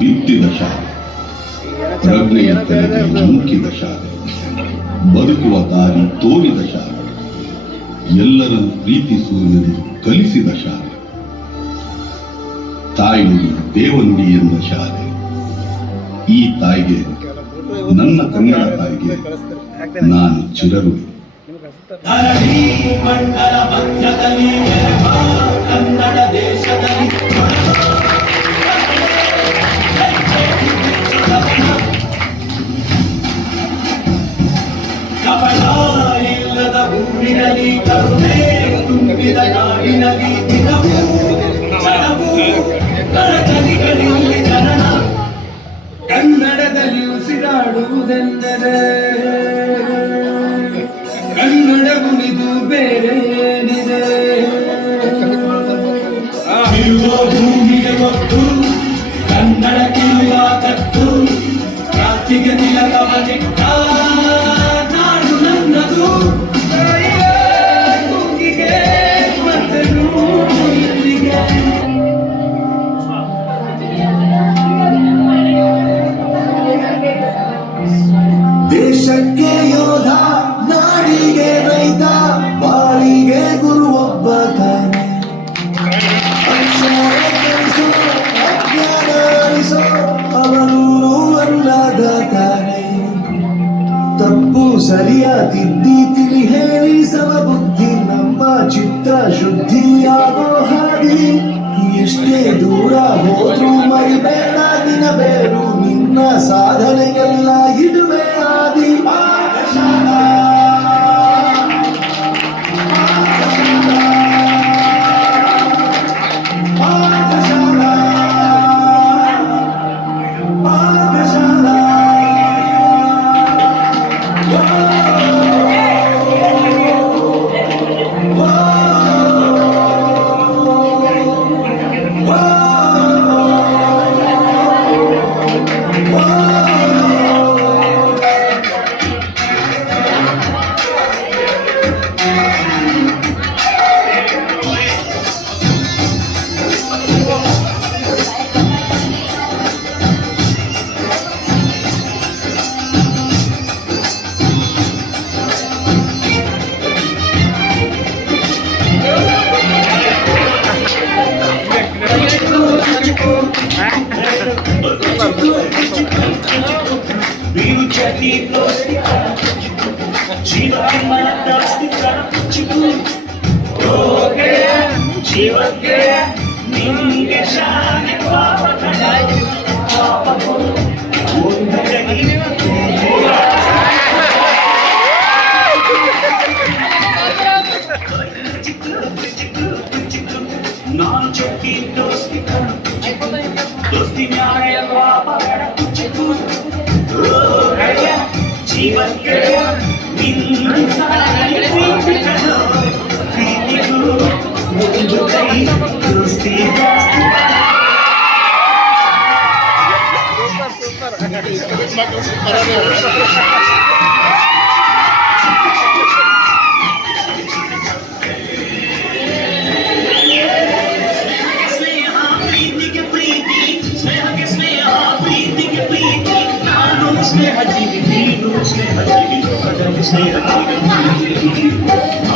ಬಿತ್ತಿದ ಶಾಲೆ, ಪ್ರಜ್ಞೆಯ ಕಲೆಗೆ ಧುಮುಕಿದ ಶಾಲೆ, ಬದುಕುವ ದಾರಿ ತೋರಿದ ಶಾಲೆ, ಎಲ್ಲರನ್ನು ಪ್ರೀತಿಸುವುದನ್ನು ಕಲಿಸಿದ ಶಾಲೆ, ತಾಯಿನುಡಿ ದೇವನುಡಿ ಎಂದ ಶಾಲೆ. ಈ ತಾಯಿಗೆ, ನನ್ನ ಕನ್ನಡ ತಾಯಿಗೆ ನಾನು ಚಿರಋಣಿ. ಕನ್ನಡ ದೇಶದಲ್ಲಿ ಕಪಟ ಇಲ್ಲದ ಊರಿನಲ್ಲಿ ಕರುಣೆ ತುಂಬಿದ ನಾಡಿನಲ್ಲಿ ದಿನವೂ ಜನವೂ ಕರಕಲಿಗಳಲ್ಲಿ ಜನನ ಕನ್ನಡದಲ್ಲಿ ಉಸಿರಾಡುವುದೆಂದರೆ ಕನ್ನಡ ಉಳಿದು ಬೇರೇನಿದೆ. ಇರುವ ಭೂಮಿಗೆ ಗೊತ್ತು ಕನ್ನಡ ಕಿರುವ ಕತ್ತು, ರಾತ್ರಿಗೆ ತಿಲಕವನಿಟ್ಟ ನಾಡು ನನ್ನದು. ಕೂಗಿಗೆ ಮತ್ತನು ಇಲ್ಲಿಗೆ ದೇಶಕ್ಕೆ ಯೋಧ, ನಾಡಿಗೆ ರೈತ, ಬಾಳಿಗೆ ಗುರು ಒಬ್ಬ ತಾನೆ. ಅಕ್ಷರ ಕಲಿಸೋ, ಅಜ್ಞಾನ ಅಳಿಸೋ, ಅವನು ಅನ್ನದ ತಾನೆ. ತಪ್ಪು ಸರಿಯ ತಿದ್ದಿ ತಿಳಿ ಹೇಳಿ ಸಮಬುದ್ಧಿ ನಮ್ಮ ಚಿತ್ತ ಶುದ್ಧಿಯಾಗೋ ಹಾದಿ. ಎಷ್ಟೇ ದೂರ ಹೋದ್ರೂ ಮರಿಬೇಡ ನಿನ್ನ ಬೇರು, ನಿನ್ನ ಸಾಧನೆಗೆಲ್ಲ ಇದುವೇ ಆದಿ. ಜೀವಕ್ಕೆ ನಿಂಗೆ ಶಾನೆ ನಾನು ಚೊಕ್ಕಿ ದೋಸ್ತಿ ದೋಸ್ತಿ ನ್ಯಾಯ ಜೀವಕ್ಕೆ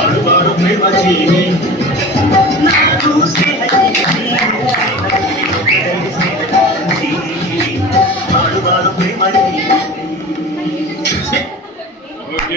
ಆಡುವಾರು ಪ್ರೇಮ ಜೀವಿ ನಾನು ಆಡುವಾರು ಪ್ರೇಮ ಜೀವಿ